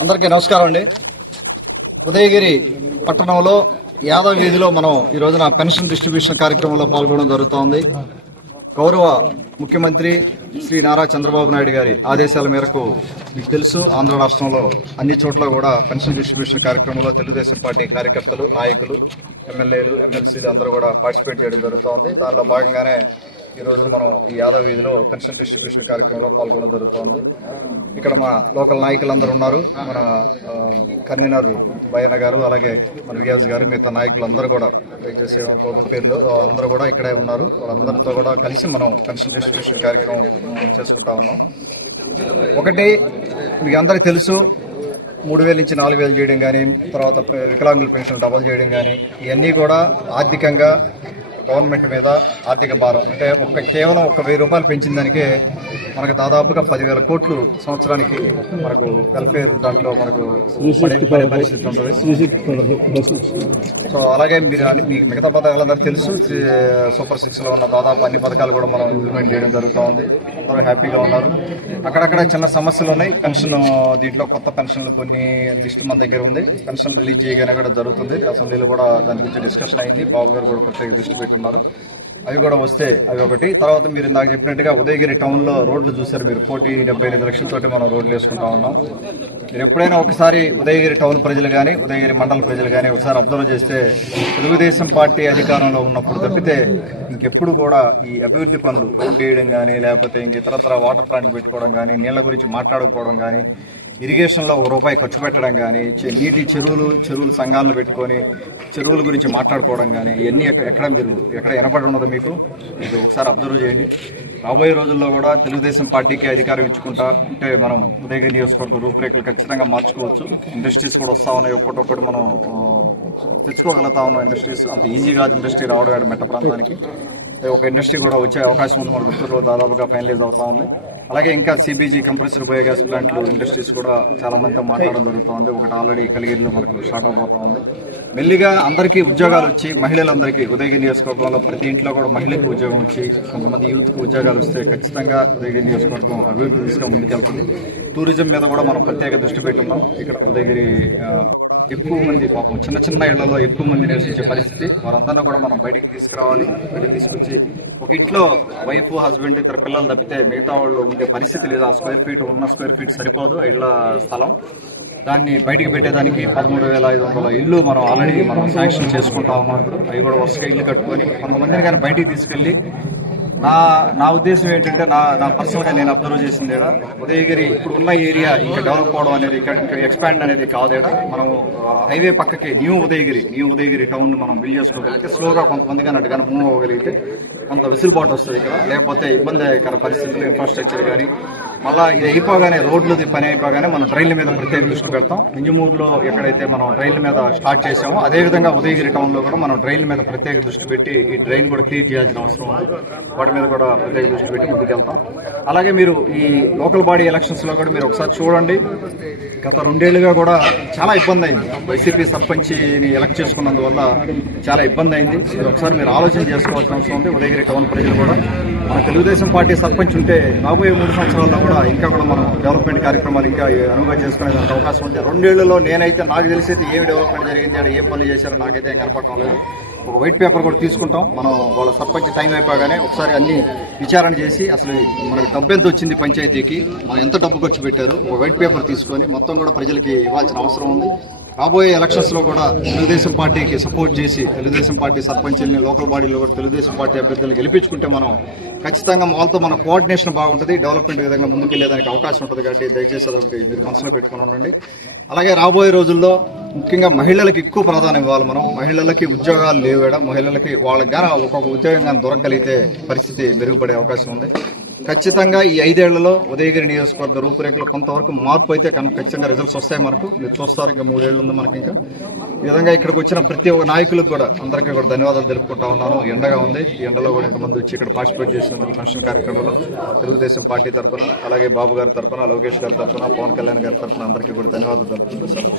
అందరికీ నమస్కారం అండి. ఉదయగిరి పట్టణంలో యాదవ్ వీధిలో మనం ఈ రోజున పెన్షన్ డిస్ట్రిబ్యూషన్ కార్యక్రమంలో పాల్గొనడం జరుగుతోంది. గౌరవ ముఖ్యమంత్రి శ్రీ నారా చంద్రబాబు నాయుడు గారి ఆదేశాల మేరకు మీకు తెలుసు, ఆంధ్ర రాష్ట్రంలో అన్ని చోట్ల కూడా పెన్షన్ డిస్ట్రిబ్యూషన్ కార్యక్రమంలో తెలుగుదేశం పార్టీ కార్యకర్తలు, నాయకులు, ఎమ్మెల్యేలు, ఎమ్మెల్సీలు అందరూ కూడా పార్టిసిపేట్ చేయడం జరుగుతోంది. దానిలో భాగంగానే ఈ రోజున మనం ఈ యాదవ్ వీధిలో పెన్షన్ డిస్ట్రిబ్యూషన్ కార్యక్రమంలో పాల్గొనడం జరుగుతోంది. ఇక్కడ మా లోకల్ నాయకులందరూ ఉన్నారు. మన కన్వీనర్ భయన్న గారు, అలాగే మన రియాజ్ గారు, మిగతా నాయకులు అందరూ కూడా దయచేసి పేర్లు అందరూ కూడా ఇక్కడే ఉన్నారు. వాళ్ళందరితో కూడా కలిసి మనం పెన్షన్ డిస్ట్రిబ్యూషన్ కార్యక్రమం చేసుకుంటా ఉన్నాం. ఒకటి మీకు అందరికీ తెలుసు, 3,000 నుంచి 4,000 చేయడం కానీ, తర్వాత వికలాంగుల పెన్షన్ డబల్ చేయడం కానీ, ఇవన్నీ కూడా ఆర్థికంగా గవర్నమెంట్ మీద ఆర్థిక భారం. అంటే కేవలం 1,000 రూపాయలు పెంచిన దానికే మనకు దాదాపుగా 10,000 కోట్లు సంవత్సరానికి మనకు వెల్ఫేర్ దాంట్లో మనకు పడే పరిస్థితి ఉంటుంది. సో అలాగే మీకు మిగతా పథకాలందరూ తెలుసు, సూపర్ 6లో ఉన్న దాదాపు అన్ని పథకాలు కూడా మనం ఇంప్లిమెంట్ చేయడం జరుగుతూ ఉంది. అందరూ హ్యాపీగా ఉన్నారు. అక్కడక్కడ చిన్న సమస్యలు ఉన్నాయి. పెన్షన్ దీంట్లో కొత్త పెన్షన్లు కొన్ని లిస్ట్ మన దగ్గర ఉంది. పెన్షన్ రిలీజ్ చేయగానే కూడా జరుగుతుంది. అసెంబ్లీలో కూడా దాని గురించి డిస్కషన్ అయింది. బాబు గారు కూడా ప్రత్యేక దృష్టి పెట్టున్నారు. అవి కూడా వస్తే అవి ఒకటి. తర్వాత మీరు ఇందాక చెప్పినట్టుగా ఉదయగిరి టౌన్లో రోడ్లు చూశారు మీరు. 1,75 లక్షలతోటి మనం రోడ్లు వేసుకుంటా ఉన్నాం. మీరు ఎప్పుడైనా ఒకసారి ఉదయగిరి టౌన్ ప్రజలు కానీ, ఉదయగిరి మండల ప్రజలు కానీ ఒకసారి అబ్జర్వ్ చేస్తే, తెలుగుదేశం పార్టీ అధికారంలో ఉన్నప్పుడు తప్పితే ఇంకెప్పుడు కూడా ఈ అభివృద్ధి పనులు రోడ్డు వేయడం కానీ, లేకపోతే ఇంక ఇతరత్ర వాటర్ ప్లాంట్లు పెట్టుకోవడం కానీ, నీళ్ల గురించి మాట్లాడుకోవడం కానీ, ఇరిగేషన్లో ₹1 ఖర్చు పెట్టడం కానీ, నీటి చెరువులు సంఘాలను పెట్టుకొని చెరువుల గురించి మాట్లాడుకోవడం కానీ, ఇవన్నీ ఎక్కడ వినపడి ఉన్నదో మీకు ఇది ఒకసారి అబ్జర్వ్ చేయండి. రాబోయే రోజుల్లో కూడా తెలుగుదేశం పార్టీకి అధికారం ఇచ్చుకుంటా ఉంటే మనం ఉదయగిరి నియోజకవర్గ రూపురేఖలు ఖచ్చితంగా మార్చుకోవచ్చు. ఇండస్ట్రీస్ కూడా వస్తూ ఉన్నాయి. ఒక్కొక్కటి మనం తెచ్చుకోగలుగుతా ఉన్నాం. ఇండస్ట్రీస్ అంత ఈజీ కాదు ఇండస్ట్రీ రావడం మెట్ట ప్రాంతానికి. ఒక ఇండస్ట్రీ కూడా వచ్చే అవకాశం ఉంది. మన గుంటూరులో దాదాపుగా ఫైనలైజ్ అవుతా ఉంది. అలాగే ఇంకా సిబిజీ కంప్రెస్డ్ బయోగ్యాస్ ప్లాంట్లు ఇండస్ట్రీస్ కూడా చాలా మందితో మాట్లాడడం జరుగుతుంది. ఒకటి ఆల్రెడీ కలిగిరిలో మనకు స్టార్ట్ అవబోతా ఉంది. మెల్లిగా అందరికీ ఉద్యోగాలు వచ్చి, మహిళలందరికీ ఉదయగిరి నియోజకవర్గంలో ప్రతి ఇంట్లో కూడా మహిళలకు ఉద్యోగం వచ్చి, కొంతమంది యూత్కి ఉద్యోగాలు వస్తే ఖచ్చితంగా ఉదయగిరి నియోజకవర్గం అభివృద్ధి దిశగా ముందుకెళ్తుంది. టూరిజం మీద కూడా మనం ప్రత్యేక దృష్టి పెట్టున్నాం. ఇక్కడ ఉదయగిరి ఎక్కువ మంది పాపం చిన్న ఇళ్లలో ఎక్కువ మంది నివసించే పరిస్థితి. వారందరినీ కూడా మనం బయటికి తీసుకురావాలి. బయటికి తీసుకొచ్చి ఒక ఇంట్లో వైఫ్, హస్బెండ్, ఇద్దరు పిల్లలు తప్పితే మిగతా వాళ్ళు ఉండే పరిస్థితి లేదు. ఆ స్క్వేర్ ఫీట్ సరిపోదు ఇళ్ల స్థలం. దాన్ని బయటికి పెట్టేదానికి 13,500 ఇళ్ళు మనం ఆల్రెడీ శాంక్షన్ చేసుకుంటా ఉన్నాం. ఇప్పుడు అవి కూడా వరుసగా ఇల్లు కట్టుకొని కొంతమందిని కానీ బయటికి తీసుకెళ్ళి, నా ఉద్దేశం ఏంటంటే, నా పర్సనల్గా నేను అబ్జర్వ్ చేసింది ఉదయగిరి ఇప్పుడు ఉన్న ఏరియా ఇంకా డెవలప్ అవడం అనేది, ఇంకా ఎక్స్పాండ్ అనేది కాదు. మనం హైవే పక్కకి న్యూ ఉదయగిరి టౌన్ మనం బిల్డ్ చేసుకోగలిగితే, స్లోగా కొంతమంది కానీ అటు కానీ మూవ్ అవ్వగలిగితే కొంత వెసులుబాటు వస్తుంది ఇక్కడ. లేకపోతే ఇబ్బందికర పరిస్థితులు, ఇన్ఫ్రాస్ట్రక్చర్ కానీ మళ్ళీ ఇది అయిపోగానే, రోడ్లది పని అయిపోగానే మనం ట్రైన్ల మీద ప్రత్యేక దృష్టి పెడతాం. ఇంజమూరులో ఎక్కడైతే మనం ట్రైన్ల మీద స్టార్ట్ చేసామో, అదేవిధంగా ఉదయగిరి టౌన్లో కూడా మనం ట్రైన్ల మీద ప్రత్యేక దృష్టి పెట్టి ఈ ట్రైన్ కూడా క్లియర్ చేయాల్సిన అవసరం ఉంది. వాటి మీద కూడా ప్రత్యేక దృష్టి పెట్టి ముందుకెళ్తాం. అలాగే మీరు ఈ లోకల్ బాడీ ఎలక్షన్స్లో కూడా మీరు ఒకసారి చూడండి. గత 2 ఏళ్లుగా కూడా చాలా ఇబ్బంది అయింది. వైసీపీ సర్పంచ్ని ఎలక్ట్ చేసుకున్నందువల్ల చాలా ఇబ్బంది అయింది. ఒకసారి మీరు ఆలోచన చేసుకోవాల్సిన అవసరం ఉంది. ఉదయగిరి టౌన్ ప్రజలు కూడా మన తెలుగుదేశం పార్టీ సర్పంచ్ ఉంటే రాబోయే 3 సంవత్సరాల్లో కూడా ఇంకా కూడా మనం డెవలప్మెంట్ కార్యక్రమాలు ఇంకా అనువుగా చేసుకునేదానికి అవకాశం ఉంది. 2 ఏళ్లలో నేనైతే నాకు తెలిసైతే ఏమి డెవలప్మెంట్ జరిగింది, అక్కడ ఏం పనులు చేశారో నాకైతే ఏం కనపడటం లేదు. ఒక వైట్ పేపర్ కూడా తీసుకుంటాం. మనం వాళ్ళ సర్పంచ్ టైం అయిపోగానే ఒకసారి అన్ని విచారణ చేసి, అసలు మనకు డబ్బు ఎంత వచ్చింది పంచాయతీకి, మనం ఎంత డబ్బు ఖర్చు పెట్టారు, ఒక వైట్ పేపర్ తీసుకొని మొత్తం కూడా ప్రజలకి ఇవ్వాల్సిన అవసరం ఉంది. రాబోయే ఎలక్షన్స్లో కూడా తెలుగుదేశం పార్టీకి సపోర్ట్ చేసి, తెలుగుదేశం పార్టీ సర్పంచ్ని, లోకల్ బాడీలో కూడా తెలుగుదేశం పార్టీ అభ్యర్థులను గెలిపించుకుంటే మనం ఖచ్చితంగా వాళ్ళతో మన కోఆర్డినేషన్ బాగుంటుంది, డెవలప్మెంట్ విధంగా ముందుకెళ్లేదానికి అవకాశం ఉంటుంది. కాబట్టి దయచేసి అదొకటి మీరు మనసులో పెట్టుకుని ఉండండి. అలాగే రాబోయే రోజుల్లో ముఖ్యంగా మహిళలకు ఎక్కువ ప్రాధాన్యం ఇవ్వాలి. మనం మహిళలకి ఉద్యోగాలు లేవు. మహిళలకి వాళ్ళకి కానీ ఒక్కొక్క ఉద్యోగం కానీ దొరకగలిగితే పరిస్థితి మెరుగుపడే అవకాశం ఉంది. ఖచ్చితంగా ఈ 5 ఏళ్లలో ఉదయగిరి నియోజకవర్గ రూపురేఖలు కొంతవరకు మార్పు అయితే ఖచ్చితంగా రిజల్ట్స్ వస్తాయి. మనకు మీరు చూస్తారు, ఇంకా 3 ఏళ్ళు ఉంది మనకి. ఇంకా ఈ విధంగా ఇక్కడికి వచ్చిన ప్రతి ఒక్క నాయకులకు కూడా అందరికీ కూడా ధన్యవాదాలు తెలుపుకుంటా ఉన్నాను. ఎండగా ఉంది, ఈ ఎండలో కూడా ఇంతమంది వచ్చి ఇక్కడ పార్టిసిపేట్ చేసినందుకు పెన్షన్ కార్యక్రమంలో తెలుగుదేశం పార్టీ తరఫున, అలాగే బాబు గారి తరఫున, లోకేష్ గారి తరఫున, పవన్ కళ్యాణ్ గారి తరఫున అందరికీ కూడా ధన్యవాదాలు తెలుపుకుంటూ సార్.